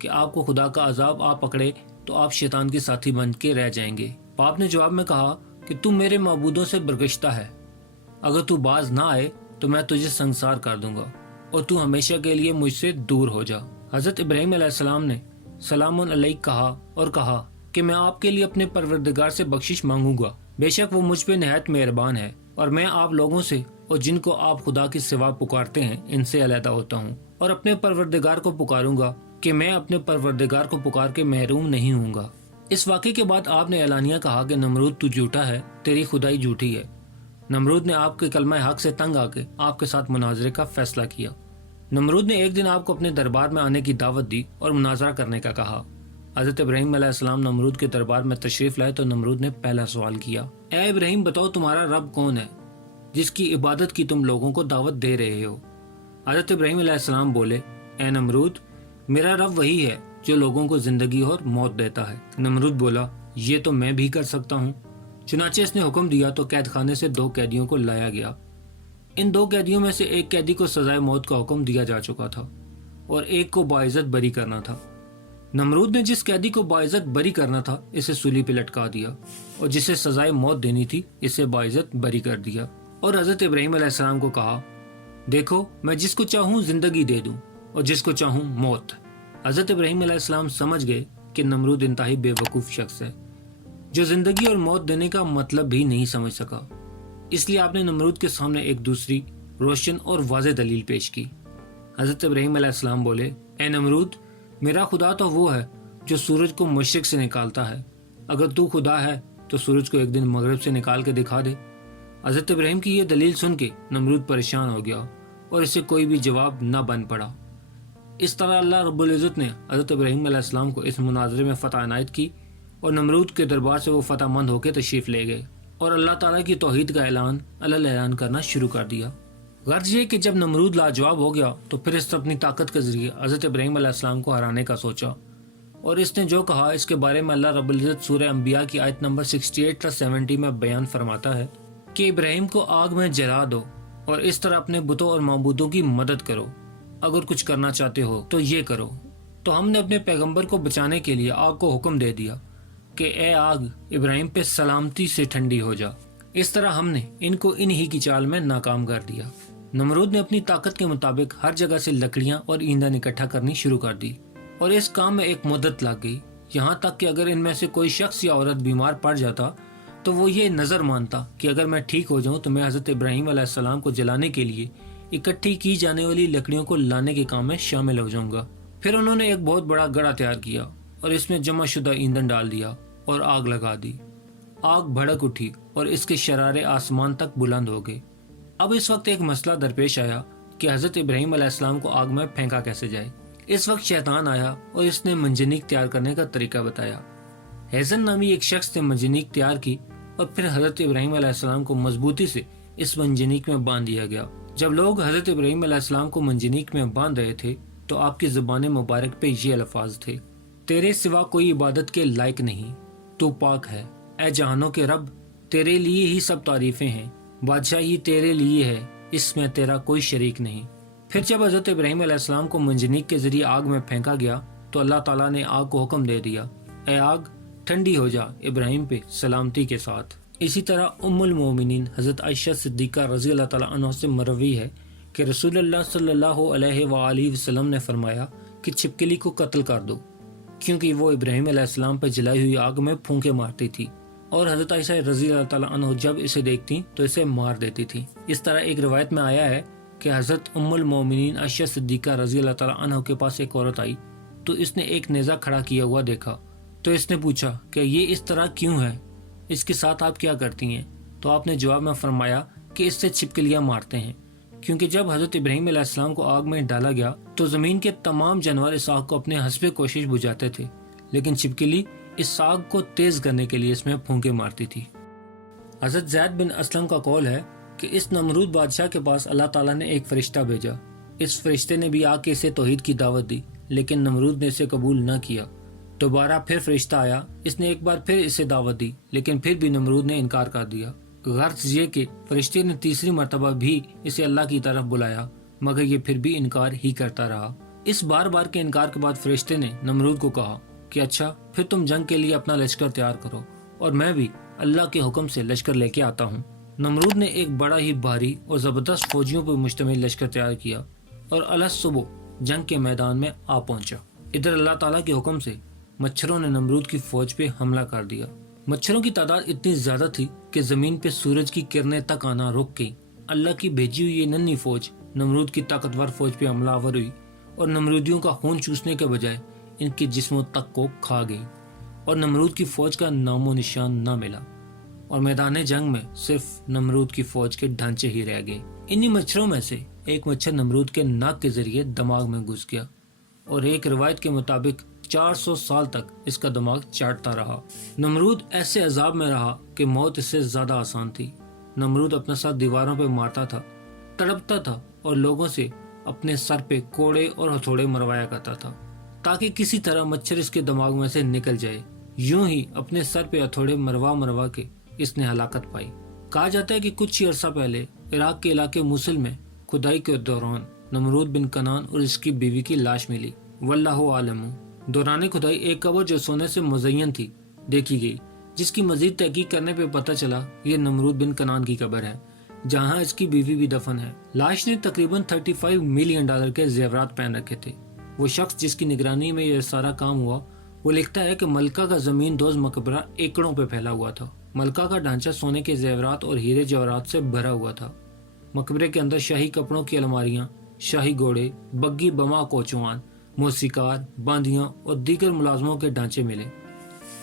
کہ آپ کو خدا کا عذاب آ پکڑے تو آپ شیطان کے ساتھی بن کے رہ جائیں گے۔ پاپ نے جواب میں کہا کہ تو میرے معبودوں سے برگشتہ ہے، اگر تو باز نہ آئے تو میں تجھے سنسار کر دوں گا اور تو ہمیشہ کے لیے مجھ سے دور ہو جا۔ حضرت ابراہیم علیہ السلام نے سلام علیک کہا اور کہا کہ میں آپ کے لیے اپنے پروردگار سے بخشش مانگوں گا، بے شک وہ مجھ پہ نہایت مہربان ہے، اور میں آپ لوگوں سے اور جن کو آپ خدا کی سوا پکارتے ہیں ان سے علیحدہ ہوتا ہوں، اور اپنے پروردگار کو پکاروں گا کہ میں اپنے پروردگار کو پکار کے محروم نہیں ہوں گا۔ اس واقعے کے بعد آپ نے اعلانیہ کہا کہ نمرود تو جھوٹا ہے، تیری خدائی جھوٹی ہے۔ نمرود نے آپ کے کلمہ حق سے تنگ آ کے آپ کے ساتھ مناظرے کا فیصلہ کیا۔ نمرود نے ایک دن آپ کو اپنے دربار میں آنے کی دعوت دی اور مناظرہ کرنے کا کہا۔ حضرت ابراہیم علیہ السلام نمرود کے دربار میں تشریف لائے تو نمرود نے پہلا سوال کیا، اے ابراہیم بتاؤ تمہارا رب کون ہے جس کی عبادت کی تم لوگوں کو دعوت دے رہے ہو؟ حضرت ابراہیم علیہ السلام بولے، اے نمرود میرا رب وہی ہے جو لوگوں کو زندگی اور موت دیتا ہے۔ نمرود بولا، یہ تو میں بھی کر سکتا ہوں۔ چنانچہ اس نے حکم دیا تو قید خانے سے 2 قیدیوں کو لایا گیا۔ ان 2 قیدیوں میں سے ایک قیدی کو سزائے موت کا حکم دیا جا چکا تھا اور ایک کو باعزت بری کرنا تھا۔ نمرود نے جس قیدی کو باعزت بری کرنا تھا اسے سولی پہ لٹکا دیا، اور جسے سزائے موت دینی تھی اسے باعزت بری کر دیا، اور حضرت ابراہیم علیہ السلام کو کہا، دیکھو میں جس کو چاہوں زندگی دے دوں اور جس کو چاہوں موت۔ حضرت ابراہیم علیہ السلام سمجھ گئے کہ نمرود انتہائی بے وقوف شخص ہے جو زندگی اور موت دینے کا مطلب بھی نہیں سمجھ سکا، اس لیے آپ نے نمرود کے سامنے ایک دوسری روشن اور واضح دلیل پیش کی۔ حضرت ابراہیم علیہ السلام بولے، اے نمرود میرا خدا تو وہ ہے جو سورج کو مشرق سے نکالتا ہے، اگر تو خدا ہے تو سورج کو ایک دن مغرب سے نکال کے دکھا دے۔ حضرت ابراہیم کی یہ دلیل سن کے نمرود پریشان ہو گیا اور اسے کوئی بھی جواب نہ بن پڑا۔ اس طرح اللہ رب العزت نے حضرت ابراہیم علیہ السلام کو اس مناظرے میں فتح عنایت کی اور نمرود کے دربار سے وہ فتح مند ہو کے تشریف لے گئے اور اللہ تعالیٰ کی توحید کا اعلان کرنا شروع کر دیا۔ غرض یہ کہ جب نمرود لاجواب ہو گیا تو پھر اس نے اپنی طاقت کے ذریعے حضرت ابراہیم علیہ السلام کو ہرانے کا سوچا، اور اس نے جو کہا اس کے بارے میں اللہ رب العزت سورہ انبیاء کی آیت نمبر 68-70 میں بیان فرماتا ہے کہ ابراہیم کو آگ میں جلا دو اور اس طرح اپنے بتوں اور معبودوں کی مدد کرو، اگر کچھ کرنا چاہتے ہو تو یہ کرو۔ تو ہم نے اپنے پیغمبر کو بچانے کے لیے آگ کو حکم دے دیا کہ اے آگ ابراہیم پہ سلامتی سے ٹھنڈی ہو جا۔ اس طرح ہم نے ان کو انہی کی چال میں ناکام کر دیا۔ نمرود نے اپنی طاقت کے مطابق ہر جگہ سے لکڑیاں اور ایندھن اکٹھا کرنی شروع کر دی، اور اس کام میں ایک مدت لگ گئی، یہاں تک کہ اگر ان میں سے کوئی شخص یا عورت بیمار پڑ جاتا تو وہ یہ نظر مانتا کہ اگر میں ٹھیک ہو جاؤں تو میں حضرت ابراہیم علیہ السلام کو جلانے کے لیے اکٹھی کی جانے والی لکڑیوں کو لانے کے کام میں شامل ہو جاؤں گا۔ پھر انہوں نے ایک بہت بڑا گڑھا تیار کیا اور اس میں جمع شدہ ایندھن ڈال دیا اور آگ لگا دی۔ آگ بھڑک اٹھی اور اس کے شرارے آسمان تک بلند ہو گئے۔ اب اس وقت ایک مسئلہ درپیش آیا کہ حضرت ابراہیم علیہ السلام کو آگ میں پھینکا کیسے جائے۔ اس وقت شیطان آیا اور اس نے منجنیق تیار کرنے کا طریقہ بتایا۔ ہیزن نامی ایک شخص نے منجنیق تیار کی اور پھر حضرت ابراہیم علیہ السلام کو مضبوطی سے اس منجنیق میں باندھ دیا گیا۔ جب لوگ حضرت ابراہیم علیہ السلام کو منجنیق میں باندھ رہے تھے تو آپ کی زبان مبارک پہ یہ الفاظ تھے، تیرے سوا کوئی عبادت کے لائق نہیں، تو پاک ہے، اے جہانوں کے رب تیرے لیے ہی سب تعریفیں ہیں، بادشاہی تیرے لیے ہے، اس میں تیرا کوئی شریک نہیں۔ پھر جب حضرت ابراہیم علیہ السلام کو منجنیق کے ذریعے آگ میں پھینکا گیا تو اللہ تعالیٰ نے آگ کو حکم دے دیا، اے آگ ٹھنڈی ہو جا ابراہیم پہ سلامتی کے ساتھ۔ اسی طرح ام المومنین حضرت عائشہ صدیقہ رضی اللہ تعالیٰ عنہ سے مروی ہے کہ رسول اللہ صلی اللہ علیہ وآلہ وسلم نے فرمایا کہ چھپکلی کو قتل کر دو، کیونکہ وہ ابراہیم علیہ السلام پہ جلائی ہوئی آگ میں پھونکے مارتی تھی، اور حضرت عائشہ رضی اللہ تعالیٰ عنہ جب اسے دیکھتی تو اسے مار دیتی تھی۔ اس طرح ایک روایت میں آیا ہے کہ حضرت ام المومنین عائشہ صدیقہ رضی اللہ تعالیٰ عنہ کے پاس ایک عورت آئی تو اس نے ایک نیزہ کھڑا کیا ہوا دیکھا، تو اس نے پوچھا کہ یہ اس طرح کیوں ہے، اس کے ساتھ آپ کیا کرتی ہیں؟ تو آپ نے جواب میں فرمایا کہ اس سے چھپکلیاں مارتے ہیں، کیونکہ جب حضرت ابراہیم علیہ السلام کو آگ میں ڈالا گیا تو زمین کے تمام جانور اس آگ کو اپنے حسب کوشش بجھاتے تھے، لیکن چھپکلی اس آگ کو تیز کرنے کے لیے اس میں پھونکے مارتی تھی۔ حضرت زید بن اسلم کا قول ہے کہ اس نمرود بادشاہ کے پاس اللہ تعالیٰ نے ایک فرشتہ بھیجا، اس فرشتے نے بھی آ کے اسے توحید کی دعوت دی، لیکن نمرود نے اسے قبول نہ کیا۔ دوبارہ پھر فرشتہ آیا، اس نے ایک بار پھر اسے دعوت دی، لیکن پھر بھی نمرود نے انکار کر دیا۔ غرض یہ کہ فرشتے نے تیسری مرتبہ بھی اسے اللہ کی طرف بلایا، مگر یہ پھر بھی انکار ہی کرتا رہا۔ اس بار بار کے انکار کے بعد فرشتے نے نمرود کو کہا کہ اچھا پھر تم جنگ کے لیے اپنا لشکر تیار کرو اور میں بھی اللہ کے حکم سے لشکر لے کے آتا ہوں۔ نمرود نے ایک بڑا ہی بھاری اور زبردست فوجیوں پر مشتمل لشکر تیار کیا اور الگ صبح جنگ کے میدان میں آ پہنچا۔ ادھر اللہ تعالیٰ کے حکم سے مچھروں نے نمرود کی فوج پہ حملہ کر دیا۔ مچھروں کی تعداد اتنی زیادہ تھی کہ زمین پہ سورج کی کرنیں تک آنا رک گئی۔ اللہ کی بھیجی ہوئی یہ ننھی فوج نمرود کی طاقتور فوج پہ حملہ آور ہوئی اور نمرودیوں کا خون چوسنے کے بجائے ان کے جسموں تک کو کھا گئی اور نمرود کی فوج کا نام و نشان نہ ملا اور میدان جنگ میں صرف نمرود کی فوج کے ڈھانچے ہی رہ گئے۔ انہی مچھروں میں سے ایک مچھر نمرود کے ناک کے ذریعے دماغ میں گھس گیا اور ایک روایت کے مطابق 400 سال تک اس کا دماغ چاٹتا رہا۔ نمرود ایسے عذاب میں رہا کہ موت اس سے زیادہ آسان تھی۔ نمرود اپنا سر دیواروں پہ مارتا تھا، تڑپتا تھا اور لوگوں سے اپنے سر پہ کوڑے اور ہتھوڑے مروایا کرتا تھا تاکہ کسی طرح مچھر اس کے دماغ میں سے نکل جائے۔ یوں ہی اپنے سر پہ ہتھوڑے مروا کے اس نے ہلاکت پائی۔ کہا جاتا ہے کہ کچھ ہی عرصہ پہلے عراق کے علاقے موصل میں کھدائی کے دوران نمرود بن کنان اور اس کی بیوی کی لاش ملی۔ واللہ عالم۔ دوران کھدائی ایک قبر جو سونے سے مزین تھی دیکھی گئی، جس کی مزید تحقیق کرنے پہ پتہ چلا یہ نمرود بن کنان کی قبر ہے جہاں اس کی بیوی بھی دفن ہے۔ لاش نے تقریباً $35 ملین کے زیورات پہن رکھے تھے۔ وہ شخص جس کی نگرانی میں یہ سارا کام ہوا وہ لکھتا ہے کہ ملکہ کا زمین دوز مقبرہ ایکڑوں پہ پھیلا ہوا تھا۔ ملکہ کا ڈھانچہ سونے کے زیورات اور ہیرے جواہرات سے بھرا ہوا تھا۔ مقبرے کے اندر شاہی کپڑوں کی الماریاں، شاہی گھوڑے، بگی بما کوچوان، موسیقار، باندیاں اور دیگر ملازموں کے ڈھانچے ملے۔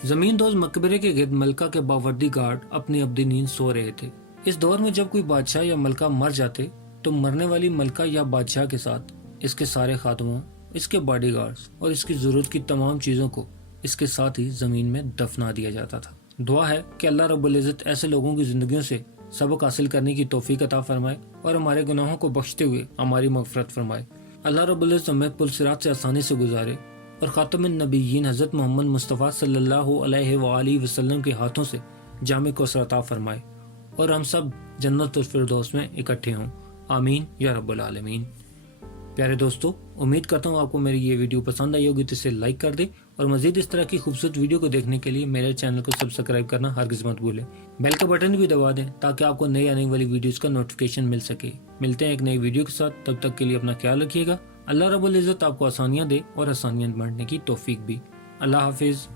زمین دوز مقبرے کے گرد ملکہ کے باوردی گارڈ اپنی ابدی نیند سو رہے تھے۔ اس دور میں جب کوئی بادشاہ یا ملکہ مر جاتے تو مرنے والی ملکہ یا بادشاہ کے ساتھ اس کے سارے خادموں، اس کے باڈی گارڈز اور اس کی ضرورت کی تمام چیزوں کو اس کے ساتھ ہی زمین میں دفنا دیا جاتا تھا۔ دعا ہے کہ اللہ رب العزت ایسے لوگوں کی زندگیوں سے سبق حاصل کرنے کی توفیق عطا فرمائے اور ہمارے گناہوں کو بخشتے ہوئے ہماری مغفرت فرمائے۔ اللہ رب العزت ہمیں پل صراط سے آسانی سے گزارے اور خاتم النبیین حضرت محمد مصطفیٰ صلی اللہ علیہ وآلہ وسلم کے ہاتھوں سے جامع کوثر عطا فرمائے اور ہم سب جنت الفردوس میں اکٹھے ہوں، آمین یا رب العالمین۔ پیارے دوستو، امید کرتا ہوں آپ کو میری یہ ویڈیو پسند آئی ہوگی تو اسے لائک کر دیں اور مزید اس طرح کی خوبصورت ویڈیو کو دیکھنے کے لیے میرے چینل کو سبسکرائب کرنا ہرگز مت بھولیں۔ بیل کا بٹن بھی دبا دیں تاکہ آپ کو نئی آنے والی ویڈیوز کا نوٹیفیکیشن مل سکے۔ ملتے ہیں ایک نئی ویڈیو کے ساتھ، تب تک کے لیے اپنا خیال رکھیے گا۔ اللہ رب العزت آپ کو آسانیاں دے اور آسانیاں بانٹنے کی توفیق بھی۔ اللہ حافظ۔